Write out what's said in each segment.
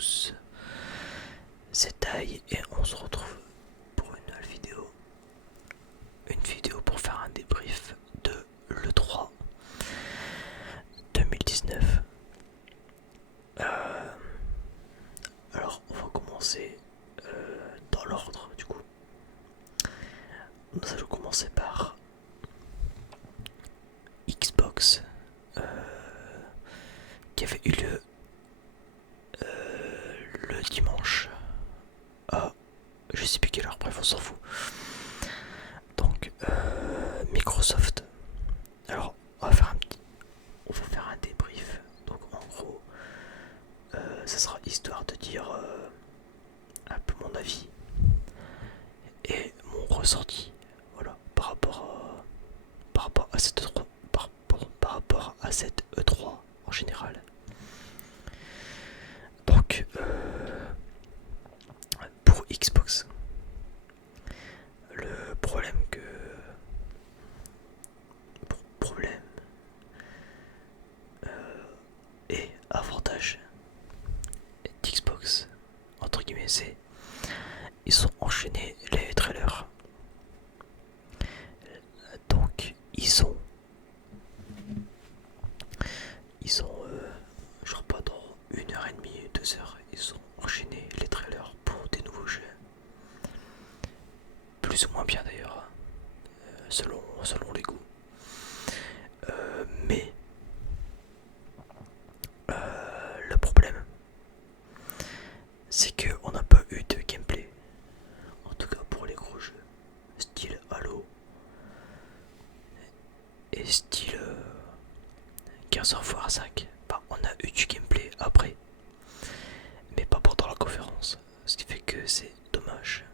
tous, c'est Taï et on se retrouve pour une nouvelle vidéo. Une vidéo pour faire un débrief de l'E3 2019. Alors on va commencer dans l'ordre du coup. Nous allons commencer par Xbox qui avait eu lieu le dimanche à je sais plus quelle heure, bref on s'en fout. Donc Microsoft. Alors on va faire un débrief. Donc en gros ça sera histoire de dire un peu mon avis et mon ressenti, voilà, par rapport à cette E3, par rapport à cette E3 en général. Donc pour Xbox, le problème et avantage d'Xbox entre guillemets, c'est ils ont enchaîné les trailers. Donc ils ont je crois pas dans 1h30, 2 heures, ils ont enchaîné les trailers pour des nouveaux jeux. Plus ou moins bien d'ailleurs, selon les goûts. Mais le problème, c'est qu'on n'a pas eu de gameplay. En tout cas pour les gros jeux, style Halo et style Gears of War 5. Bah, on a eu du gameplay après, mais pas pendant la conférence. Ce qui fait que c'est dommage.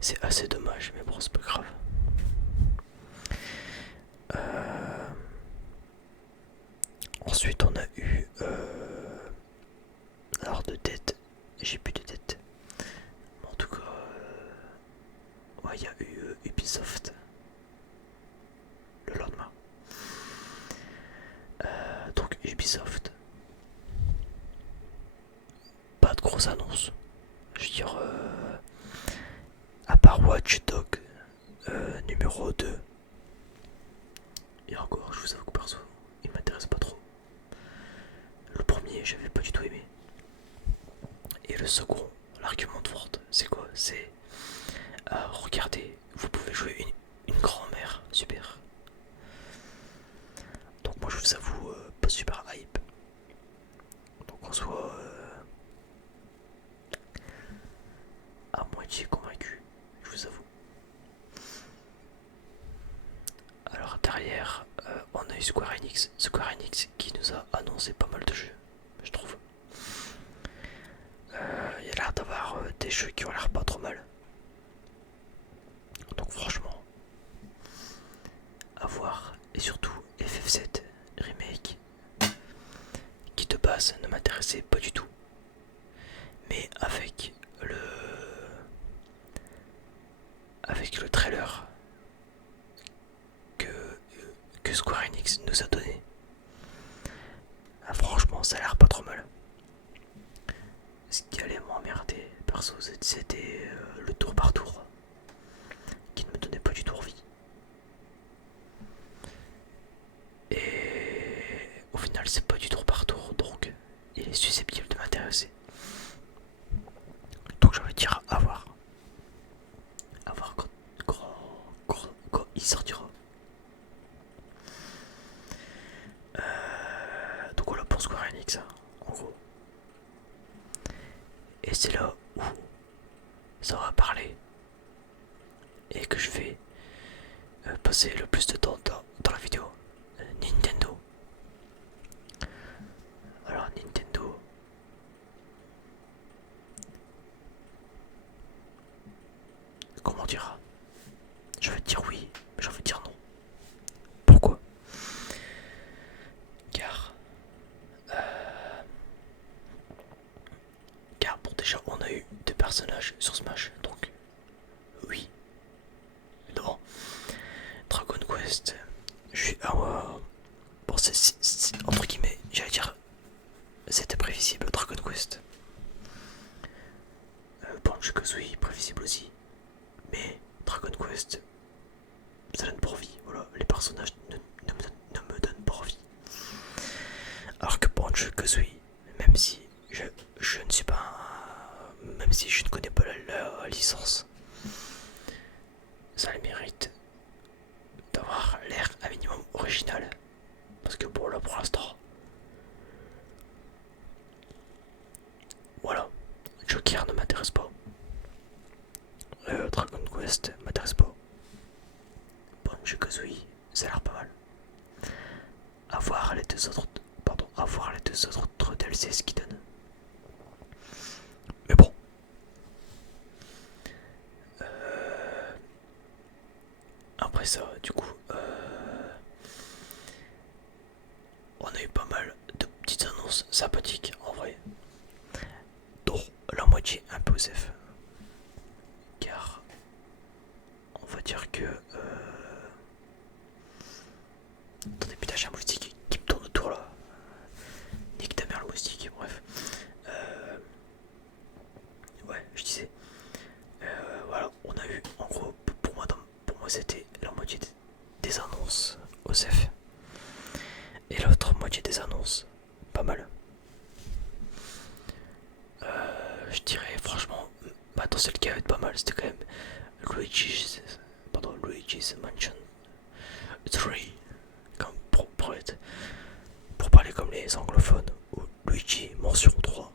C'est assez dommage, mais bon, c'est pas grave. Ensuite, on a eu. Alors, de tête, j'ai plus de tête. Mais en tout cas, ouais, il y a eu Ubisoft le lendemain. Donc, Ubisoft, pas de grosses annonces. Je veux dire, à part Watch Dog numéro 2. Et encore, je vous avoue que perso, il m'intéresse pas trop. Le premier, j'avais pas du tout aimé. Et le second, l'argument de forte, c'est quoi? C'est regardez, vous pouvez jouer une grand-mère, super. Donc moi je vous avoue, pas super hype. Donc en soit à moitié convaincu, je vous avoue. Alors derrière, on a eu Square Enix qui nous a annoncé pas mal de jeux, je trouve. Il y a l'air d'avoir des jeux qui ont l'air pas trop mal. Donc franchement, à voir. Et surtout FF7 Remake, qui de base ne m'intéressait pas du tout. Mais avec le trailer que Square Enix nous a donné, franchement ça a l'air pas trop mal. Ce qui allait m'emmerder perso, c'était le tour par tour, qui ne me donnait pas du tout envie. Et au final c'est pas du tour par tour, donc il est susceptible de m'intéresser. Donc j'ai envie de dire à voir. À voir quand il sortira. Donc voilà pour Square Enix, hein, en gros. Et c'est là où ça va parler et que je vais passer le plus de temps dans la vidéo. Nintendo. Alors Nintendo, comment dire? Je veux dire oui, mais j'ai envie de dire non. Pourquoi? Car bon, déjà on a eu deux personnages sur Smash, donc oui. Non. Dragon Quest, je suis. Ah ouais. Bon, c'est entre guillemets, j'allais dire jeu Kazooie, même si je ne suis pas même si je ne connais pas la licence, ça a le mérite d'avoir l'air un minimum original. Parce que bon là pour l'instant, voilà, Joker ne m'intéresse pas. Dragon Quest m'intéresse pas. Banjo Kazooie, ça a l'air pas mal. À voir les deux autres, à voir les deux autres DLC ce qu'ils donnent. Mais bon. Après ça, du coup, on a eu pas mal de petites annonces sympathiques en vrai. Dont la moitié un peu osef. Car on va dire que attendez, putain, j'ai un moustique qui me tourne autour là. Nique ta mère le moustique, bref. Ouais, je disais. Voilà, on a eu, en gros, pour moi c'était la moitié des annonces OSEF. Et l'autre moitié des annonces, pas mal. Je dirais franchement, dans celle qui avait pas mal, c'était quand même Luigi's Mansion 3. Comme pour parler comme les anglophones, ou Luigi Mention 3.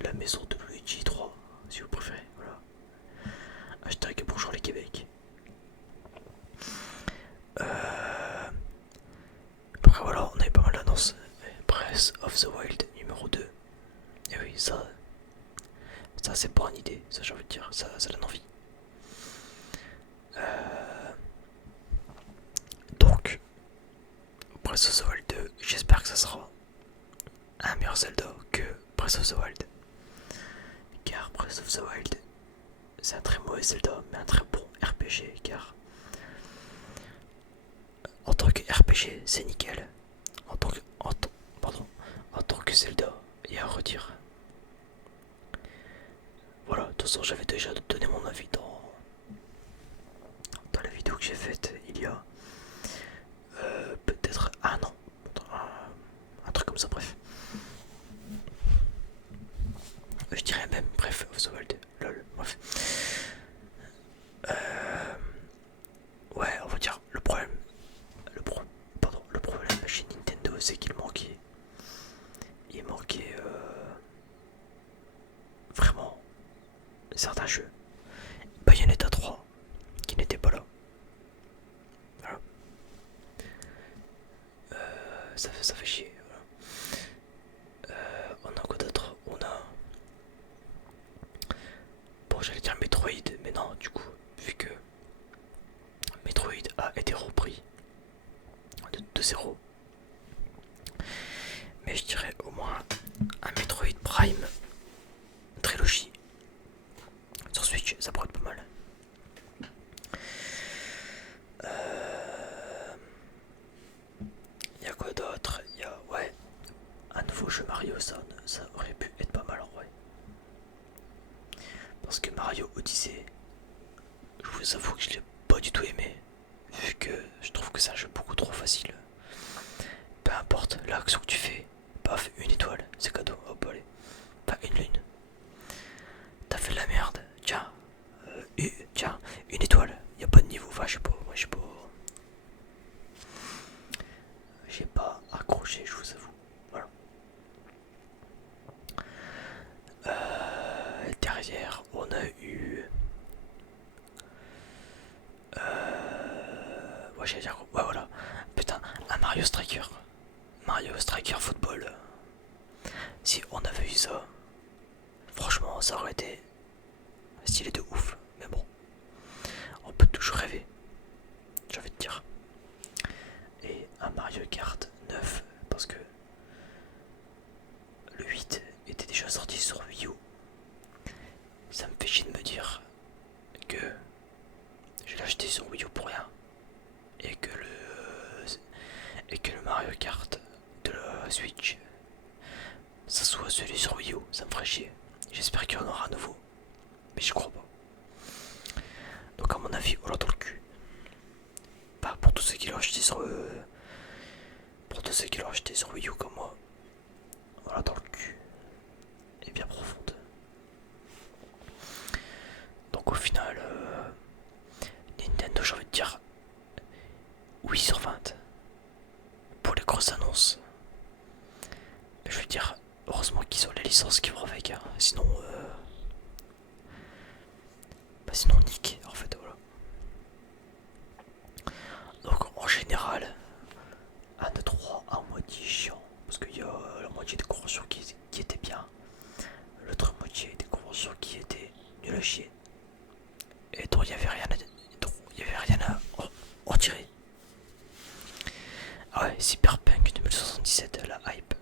La maison de Luigi 3, si vous préférez. Voilà. Hashtag bonjour les Québec. Après voilà, on avait pas mal d'annonces. Breath of the Wild numéro 2. Et oui, ça c'est pas une idée, ça j'ai envie de dire, ça donne envie. Donc, Breath of the Wild 2, j'espère que ça sera un meilleur Zelda que Breath of the Wild. Car Breath of the Wild, c'est un très mauvais Zelda, mais un très bon RPG, car en tant que RPG, c'est nickel. En tant que Zelda, il y a à redire. Voilà, de toute façon, j'avais déjà donné mon avis dans la vidéo que j'ai faite il y a peut-être un an. Un truc comme ça, bref. Je dirais même bref of the Wild, lol, bref. Ouais, on va dire le problème chez Nintendo, c'est qu'il manquait vraiment certains jeux. Bayonetta 3 qui n'était pas là. Voilà. Ça fait chier. Voilà. On a quoi d'autre? On a. Bon, j'allais dire Metroid, mais non, du coup, vu que Metroid a été repris de zéro. Mais je dirais au moins un Metroid Prime trilogie sur Switch, ça pourrait être pas mal. Y a quoi d'autre? Y a, ouais, un nouveau jeu Mario, ça aurait pu être pas mal en vrai. Parce que Mario Odyssey, je vous avoue que je l'ai pas du tout aimé, vu que je trouve que c'est un jeu beaucoup trop facile. Peu importe l'action que tu fais, paf, une étoile, c'est cadeau, hop, allez. Pas une lune. T'as fait de la merde, tiens, tiens, une étoile, y a pas de niveau, enfin je sais pas, moi j'ai pas accroché, je vous avoue, voilà. Derrière, on a eu ouais, j'allais dire, ouais, voilà, putain, un Mario Striker. Mario Striker Football. Si on avait eu ça, franchement, ça aurait été stylé de ouf. Mais bon, on peut toujours rêver, j'ai envie de dire. Et un Mario Kart 9, parce que le 8 était déjà sorti sur Wii U. Ça me fait chier de me dire que je l'ai acheté sur Wii U pour rien. Et que le Mario Kart de la Switch, ça soit celui sur Wii U, ça me ferait chier. J'espère qu'il y en aura un nouveau, mais je crois pas. Donc à mon avis, on l'a dans le cul. Pas pour tous ceux qui l'ont acheté sur Wii U comme moi. dire, heureusement qu'ils ont les licences qui vont avec, hein. Sinon, sinon nique, en fait, voilà. Donc en général, un de 3 à moitié chiant, parce qu'il y a la moitié des conventions qui étaient bien, l'autre moitié des conventions qui étaient nul à chier, et dont il y avait rien à en tirer. Ah ouais, Cyberpunk 2077, la hype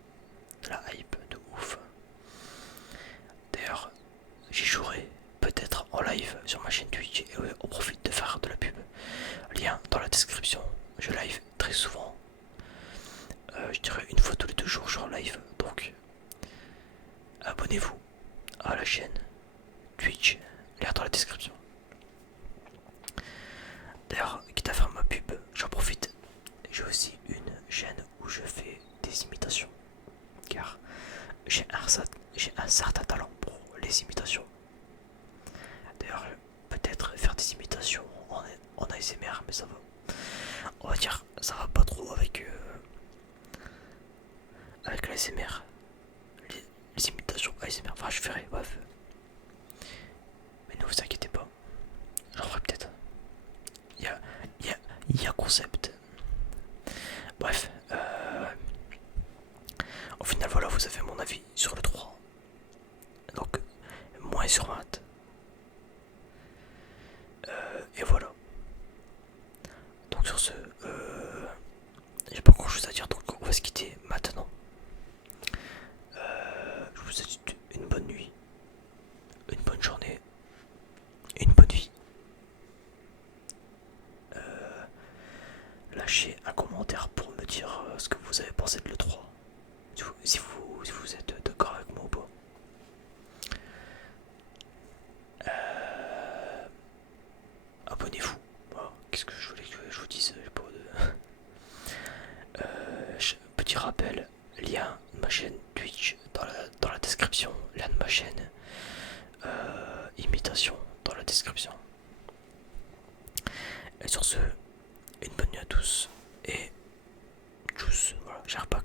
de ouf. D'ailleurs, j'y jouerai peut-être en live sur ma chaîne Twitch et on profite de faire de la pub. Lien dans la description. Je live très souvent. Je dirais une fois tous les 2 jours, je suis en live. Donc, abonnez-vous à la chaîne Twitch. Lien dans la description. D'ailleurs, quitte à faire ma pub, j'en profite. J'ai aussi une chaîne où je fais des imitations. Car j'ai un certain talent pour les imitations. D'ailleurs, peut-être faire des imitations en ASMR, mais ça va. On va dire, ça va pas trop avec l'ASMR. Les imitations ASMR, enfin je ferai, bref. Mais ne vous inquiétez pas, j'en ferai peut-être. Il y a concept. Bref, au final voilà, vous avez mon avis sur le 3. Donc, moins sur 20. Et voilà. Donc sur ce, j'ai pas grand chose à dire, donc on va se quitter maintenant. Je vous souhaite une bonne nuit, une bonne journée, une bonne vie. Lâchez un commentaire pour me dire ce que vous avez pensé de l'E3. Si vous êtes d'accord avec moi ou pas. Abonnez-vous. Voilà. Qu'est-ce que je voulais que je vous dise, pas de... Petit rappel, lien de ma chaîne Twitch dans la description. Lien de ma chaîne imitation dans la description. Et sur ce, une bonne nuit à tous. Et tchuss. Voilà, j'arrive pas à